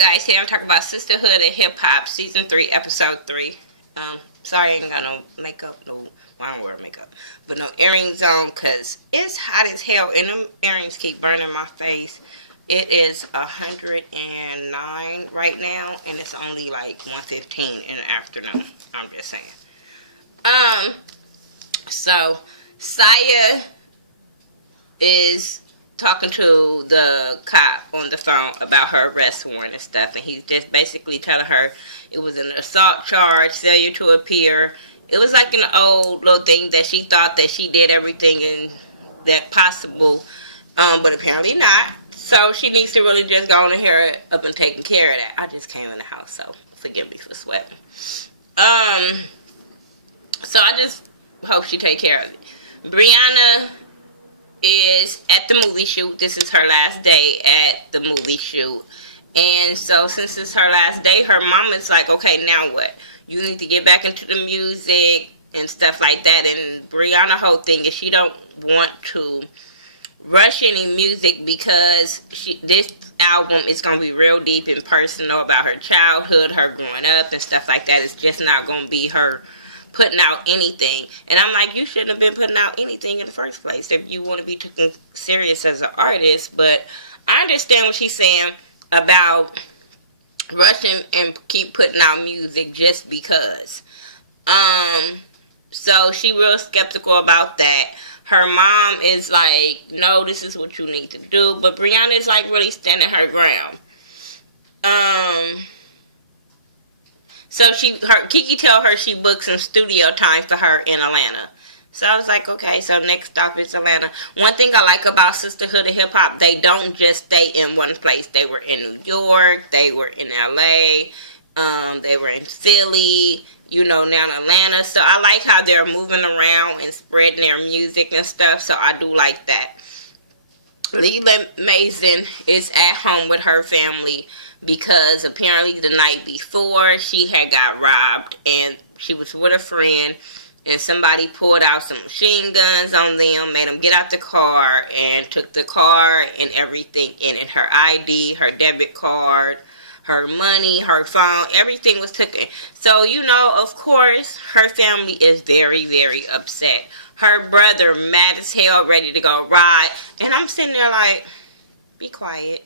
guys, here I'm talking about Sisterhood and Hip Hop, Season 3, Episode 3. Sorry I ain't got no makeup, no, I don't wear makeup, but no earrings on, because it's hot as hell, and them earrings keep burning my face. It is 109 right now, and it's only like 1:15 in the afternoon. I'm just saying. So, Saya is talking to the cop on the phone about her arrest warrant and stuff, and he's just basically telling her it was an assault charge, failure to appear. It was like an old little thing that she thought that she did everything in that possible, but apparently not. So she needs to really just go on and hurry up and taking care of that. I just came in the house, so forgive me for sweating. So I just hope she take care of it. Brianna is at the movie shoot. This is her last day at the movie shoot. And so since it's her last day, her mom is like, okay, now what? You need to get back into the music and stuff like that. And Brianna's whole thing is she don't want to rush any music because this album is going to be real deep and personal about her childhood, her growing up and stuff like that. It's just not going to be her putting out anything. And I'm like, you shouldn't have been putting out anything in the first place if you want to be taken serious as an artist. But I understand what she's saying about rushing and keep putting out music just because. So she real skeptical about that. Her mom is like, no, this is what you need to do. But Brianna is like really standing her ground. So Kiki told her she booked some studio time for her in Atlanta. So I was like, okay, so next stop is Atlanta. One thing I like about Sisterhood and Hip Hop, they don't just stay in one place. They were in New York, they were in LA, they were in Philly, now in Atlanta. So I like how they're moving around and spreading their music and stuff. So I do like that. Leela Mason is at home with her family because apparently the night before she had got robbed and she was with a friend and somebody pulled out some machine guns on them, made them get out the car and took the car and everything in it. Her ID, her debit card, her money, her phone, everything was taken. So, of course, her family is very, very upset. Her brother mad as hell, ready to go ride. And I'm sitting there like, be quiet.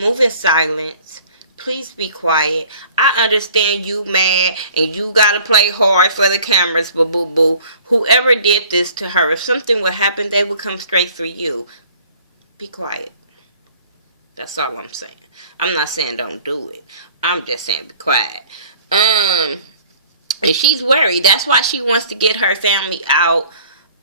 Move in silence. Please be quiet. I understand you mad and you gotta play hard for the cameras, but boo-boo. Whoever did this to her, if something would happen, they would come straight for you. Be quiet. That's all I'm saying. I'm not saying don't do it. I'm just saying be quiet. And she's worried. That's why she wants to get her family out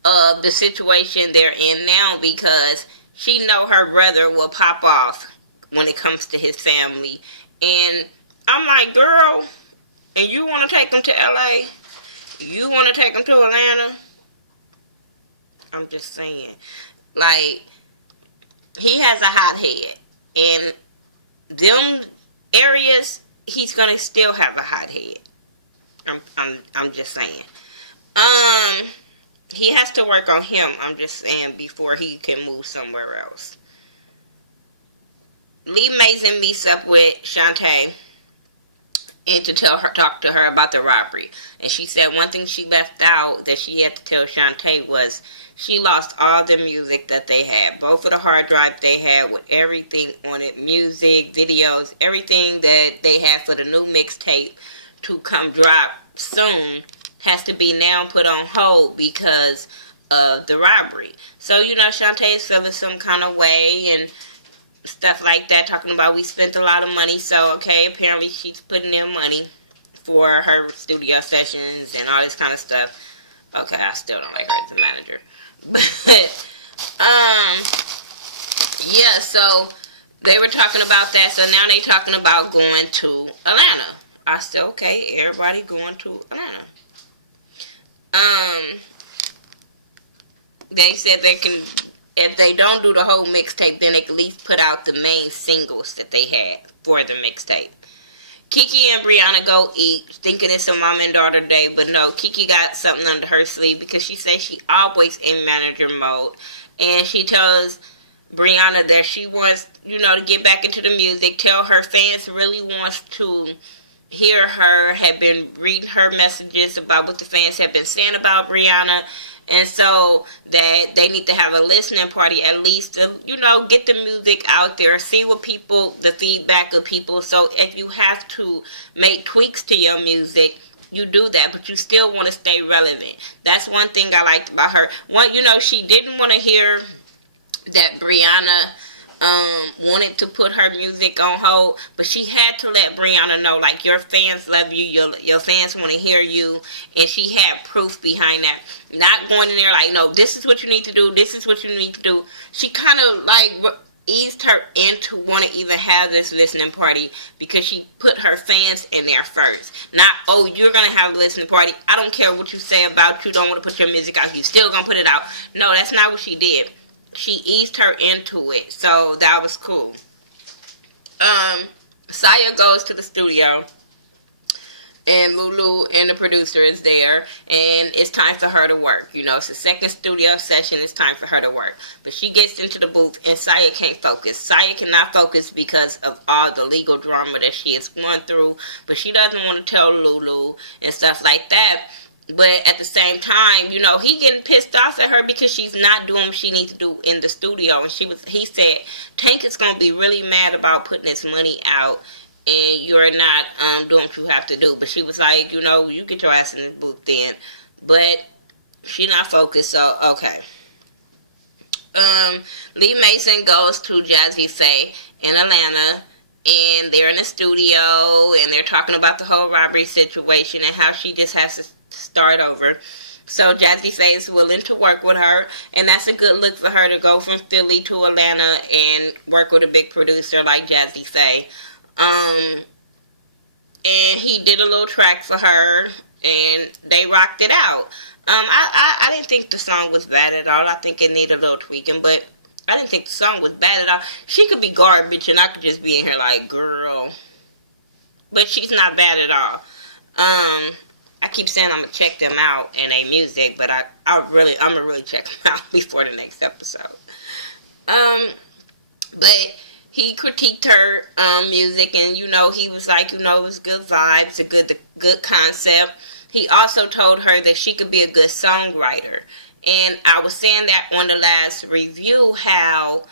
of the situation they're in now, because she know her brother will pop off when it comes to his family. And I'm like, girl, and you want to take them to LA? You want to take them to Atlanta? I'm just saying. Like, he has a hot head. And them areas, he's going to still have a hot head. I'm just saying. He has to work on him, I'm just saying, before he can move somewhere else. Lee Mason meets up with Shantae and to talk to her about the robbery. And she said one thing she left out that she had to tell Shantae was she lost all the music that they had. Both of the hard drive they had with everything on it, music, videos, everything that they had for the new mixtape to come drop soon has to be now put on hold because of the robbery. So, Shantae is feeling some kind of way and stuff like that, talking about we spent a lot of money. So, okay, apparently she's putting in money for her studio sessions and all this kind of stuff. Okay, I still don't like her as a manager. But, yeah, so they were talking about that. So now they're talking about going to Atlanta. I said, okay, everybody going to Atlanta. They said they can, if they don't do the whole mixtape, then they can at least put out the main singles that they had for the mixtape. Kiki and Brianna go eat, thinking it's a mom and daughter day, but no, Kiki got something under her sleeve because she says she always in manager mode, and she tells Brianna that she wants to get back into the music. Tell her fans really wants to hear her, have been reading her messages about what the fans have been saying about Brianna, and so that they need to have a listening party at least to, get the music out there, see what the feedback of people. So if you have to make tweaks to your music, you do that, but you still want to stay relevant. That's one thing I liked about her. One, she didn't want to hear that Brianna wanted to put her music on hold, but she had to let Brianna know, like, your fans love you, your fans want to hear you, and she had proof behind that. Not going in there like, no, this is what you need to do, this is what you need to do. She kind of, like, eased her into want to even have this listening party because she put her fans in there first. Not, oh, you're going to have a listening party. I don't care what you say about you don't want to put your music out. You still going to put it out. No, that's not what she did. She eased her into it, so that was cool. Saya goes to the studio, and Lulu and the producer is there, and it's time for her to work. It's the second studio session, it's time for her to work. But she gets into the booth, and Saya can't focus. Saya cannot focus because of all the legal drama that she has gone through, but she doesn't want to tell Lulu and stuff like that. But at the same time, he getting pissed off at her because she's not doing what she needs to do in the studio. And he said, Tank is going to be really mad about putting this money out and you're not doing what you have to do. But she was like, you get your ass in the booth then. But she not focused, so okay. Lee Mason goes to Jazzy Faye in Atlanta, and they're in the studio, and they're talking about the whole robbery situation and how she just has to start over. So Jazzy Faye is willing to work with her, and that's a good look for her to go from Philly to Atlanta and work with a big producer like Jazzy Faye. And he did a little track for her, and they rocked it out. I didn't think the song was bad at all. I think it needed a little tweaking, but I didn't think the song was bad at all. She could be garbage, and I could just be in here like, girl. But she's not bad at all. I keep saying I'm going to check them out and their music, but I'm going to really check them out before the next episode. But he critiqued her music, and, he was like, it was good vibes, a good concept. He also told her that she could be a good songwriter. And I was saying that on the last review, how,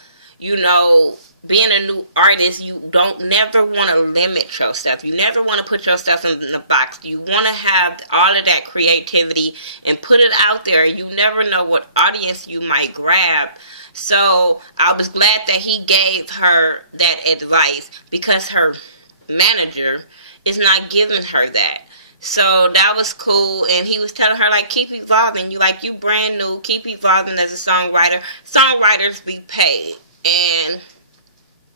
being a new artist, you don't never want to limit yourself. You never want to put yourself in the box. You want to have all of that creativity and put it out there. You never know what audience you might grab. So I was glad that he gave her that advice because her manager is not giving her that. So that was cool, and he was telling her, like, keep evolving. You brand new, keep evolving as a songwriter. Songwriters be paid. And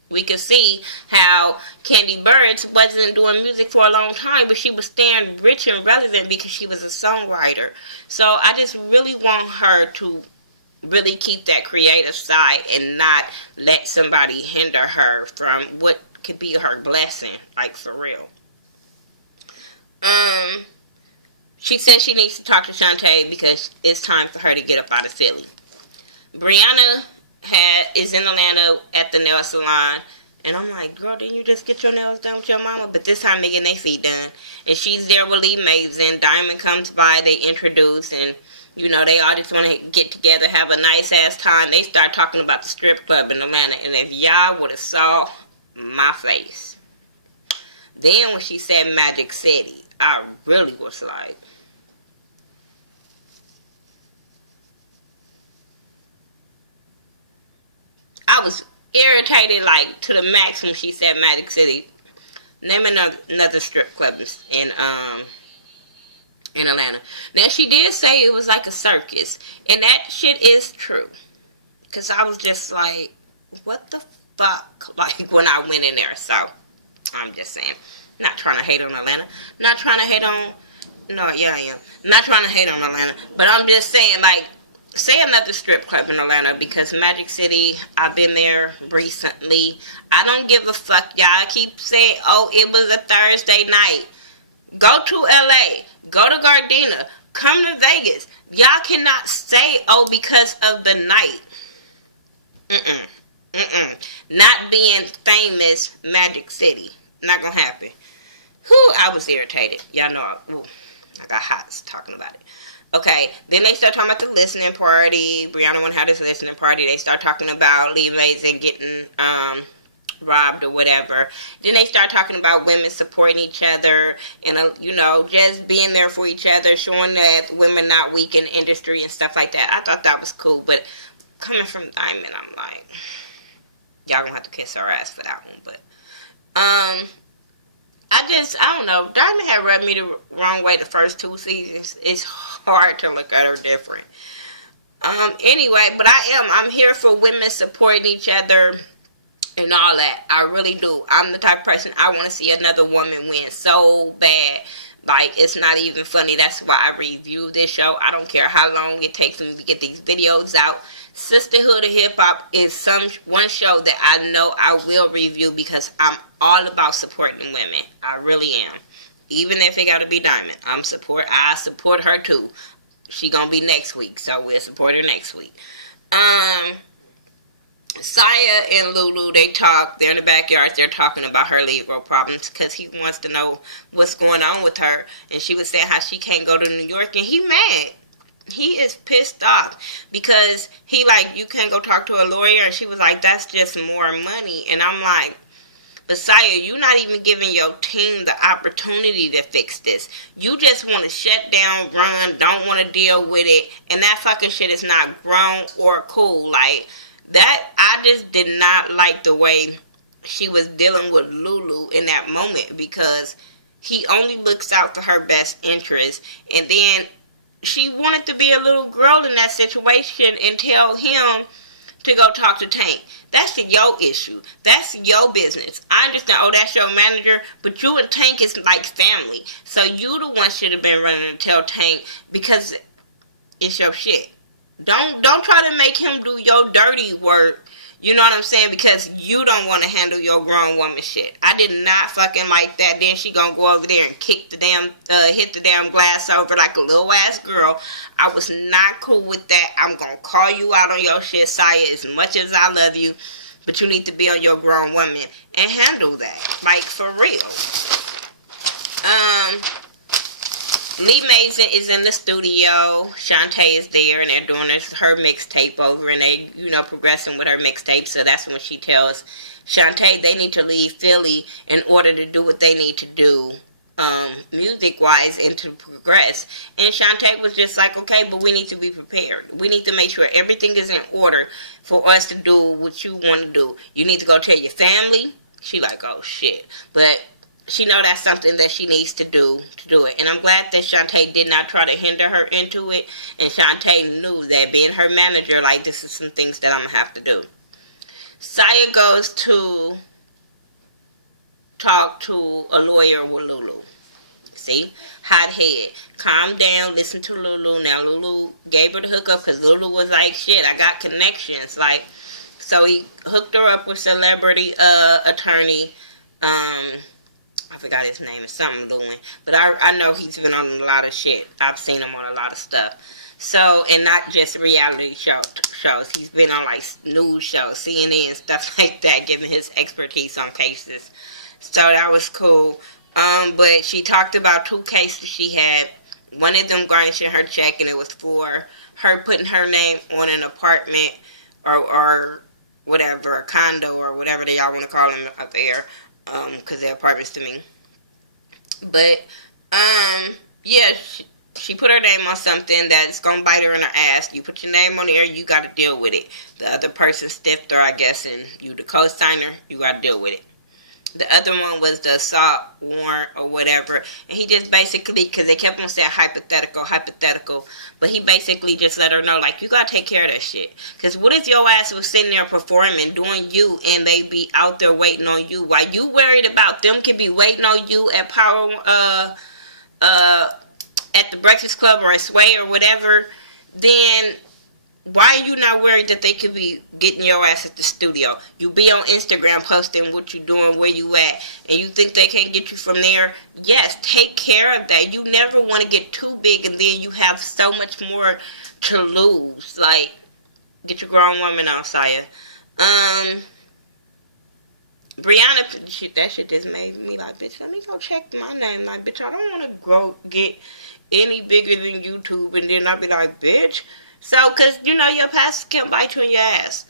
we could see how Candy Birds wasn't doing music for a long time, but she was staying rich and relevant because she was a songwriter. So I just really want her to really keep that creative side and not let somebody hinder her from what could be her blessing, like, for real. She said she needs to talk to Shantae because it's time for her to get up out of Philly. Brianna is in Atlanta at the nail salon, and I'm like, girl, didn't you just get your nails done with your mama? But this time they getting their feet done, and she's there with Lee Mason. Diamond comes by, they introduce, and they all just want to get together, have a nice ass time. They start talking about the strip club in Atlanta, and if y'all would have saw my face, then when she said Magic City, I really was like, I was irritated, like, to the max when she said Magic City. Name another strip club in Atlanta. Now, she did say it was like a circus, and that shit is true. Because I was just like, what the fuck? Like, when I went in there. So, I'm just saying. Not trying to hate on Atlanta. Not trying to hate on... No, yeah, I am. Not trying to hate on Atlanta. But I'm just saying, like, say another strip club in Atlanta, because Magic City, I've been there recently. I don't give a fuck. Y'all keep saying, oh, it was a Thursday night. Go to LA. Go to Gardena. Come to Vegas. Y'all cannot say, oh, because of the night. Not being famous, Magic City. Not gonna happen. Whew, I was irritated. Y'all know I got hot talking about it. Okay, then they start talking about the listening party. Brianna went to have this listening party. They start talking about Lee Mason getting robbed or whatever. Then they start talking about women supporting each other and, just being there for each other, showing that women not weak in the industry and stuff like that. I thought that was cool, but coming from Diamond, I'm like, y'all gonna have to kiss our ass for that one. But, I don't know. Diamond had rubbed me the wrong way the first 2 seasons. It's hard to look at her different. Anyway, but I'm here for women supporting each other and all that. I really do. I'm the type of person, I want to see another woman win so bad. Like, it's not even funny. That's why I review this show. I don't care how long it takes me to get these videos out. Sisterhood of Hip Hop is one show that I know I will review because I'm all about supporting women. I really am. Even if it gotta be Diamond, I support her too. She gonna be next week, so we'll support her next week. Saya and Lulu, they're in the backyard, they're talking about her legal problems because he wants to know what's going on with her, and she was saying how she can't go to New York, and he mad. He is pissed off because he like, you can't go talk to a lawyer, and she was like, that's just more money. And I'm like, but Saya, you're not even giving your team the opportunity to fix this. You just want to shut down, run, don't want to deal with it, and that fucking shit is not grown or cool. Like, that, I just did not like the way she was dealing with Lulu in that moment because he only looks out for her best interest, and then she wanted to be a little girl in that situation and tell him to go talk to Tank. That's your issue. That's your business. I understand, that's your manager, but you and Tank is like family. So you the one should have been running to tell Tank because it's your shit. Don't try to make him do your dirty work. You know what I'm saying? Because you don't want to handle your grown woman shit. I did not fucking like that. Then she gonna go over there and hit the damn glass over like a little ass girl. I was not cool with that. I'm gonna call you out on your shit, Saya, as much as I love you. But you need to be on your grown woman and handle that. Like, for real. Lee Mason is in the studio. Shantae is there, and they're doing her mixtape over, and they, progressing with her mixtape. So that's when she tells Shantae they need to leave Philly in order to do what they need to do, music-wise, and to progress. And Shantae was just like, okay, but we need to be prepared. We need to make sure everything is in order for us to do what you want to do. You need to go tell your family. She like, oh shit, but she know that's something that she needs to do it. And I'm glad that Shantae did not try to hinder her into it. And Shantae knew that being her manager, like, this is some things that I'm going to have to do. Saya goes to talk to a lawyer with Lulu. See? Hot head. Calm down. Listen to Lulu. Now, Lulu gave her the hookup because Lulu was like, shit, I got connections. Like, so he hooked her up with celebrity attorney, I forgot his name, it's something Lewin, but I know he's been on a lot of shit. I've seen him on a lot of stuff. So, and not just reality shows. He's been on like news shows, CNN and stuff like that, giving his expertise on cases. So that was cool. But she talked about 2 cases she had. One of them garnishing her check, and it was for her putting her name on an apartment or whatever, a condo or whatever they y'all want to call them up there. Because they're apartments to me. But, yeah, she put her name on something that's going to bite her in her ass. You put your name on there, you got to deal with it. The other person stiffed her, I guess, and you the co-signer, you got to deal with it. The other one was the assault warrant or whatever. And he just basically, because they kept on saying hypothetical. But he basically just let her know, like, you got to take care of that shit. Because what if your ass was sitting there performing, doing you, and they be out there waiting on you? While you worried about them could be waiting on you at at the Breakfast Club or at Sway or whatever, then why are you not worried that they could be getting your ass at the studio? You be on Instagram posting what you doing, where you at, and you think they can't get you from there? Yes, take care of that. You never want to get too big and then you have so much more to lose. Like, get your grown woman on, Saya. Um, Brianna, that shit just made me like, bitch, let me go check my name. Like, bitch, I don't want to get any bigger than YouTube, and then I'll be like, bitch. So, because, you know, your pastor can bite you in your ass.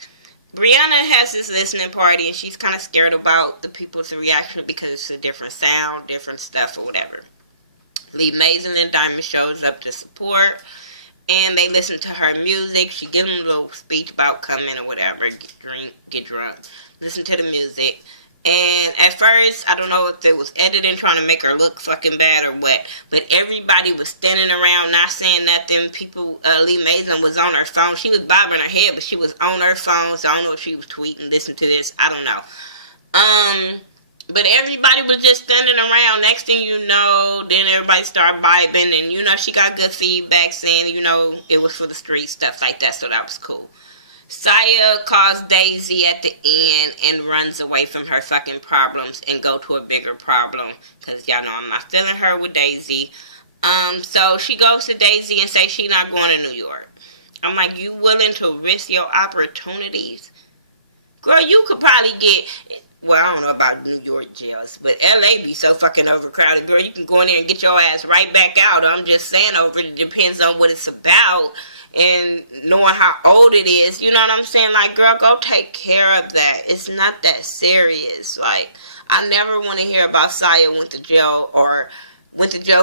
Brianna has this listening party, and she's kind of scared about the people's reaction because it's a different sound, different stuff, or whatever. Lee Mason and Diamond shows up to support, and they listen to her music. She gives them a little speech about coming or whatever, get drunk, listen to the music. And at first, I don't know if it was editing, trying to make her look fucking bad or what, but everybody was standing around not saying nothing. People, Lee Mason was on her phone. She was bobbing her head, but she was on her phone, so I don't know if she was tweeting, listen to this, I don't know. But everybody was just standing around. Next thing you know, then everybody started vibing, and, you know, she got good feedback saying, you know, it was for the street, stuff like that, so that was cool. Saya calls Daisy at the end and runs away from her fucking problems and go to a bigger problem, because y'all know I'm not feeling her with Daisy. So she goes to Daisy and says she's not going to New York. I'm like, you willing to risk your opportunities? Girl, you could probably get, well, I don't know about New York jails, but LA be so fucking overcrowded. Girl, you can go in there and get your ass right back out. I'm just saying, it depends on what it's about and knowing how old it is. You know what I'm saying? Like, girl, go take care of that. It's not that serious. Like, I never want to hear about Saya went to jail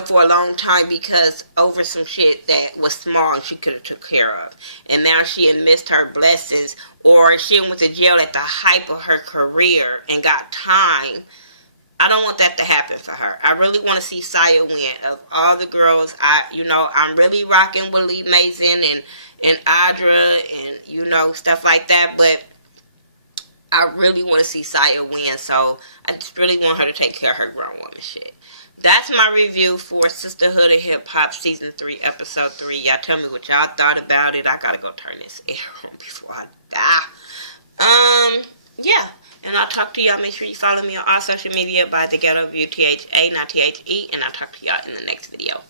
for a long time because over some shit that was small and she could have took care of. And now she had missed her blessings, or she went to jail at the height of her career and got time. I don't want that to happen for her. I really want to see Saya win. Of all the girls, I'm really rocking with Lee Mason and Audra and, you know, stuff like that. But I really want to see Saya win. So I just really want her to take care of her grown woman shit. That's my review for Sisterhood of Hip Hop Season 3, Episode 3. Y'all tell me what y'all thought about it. I gotta go turn this air on before I die. Yeah. And I'll talk to y'all. Make sure you follow me on all social media by Thaghettoview, THA, not THE. And I'll talk to y'all in the next video.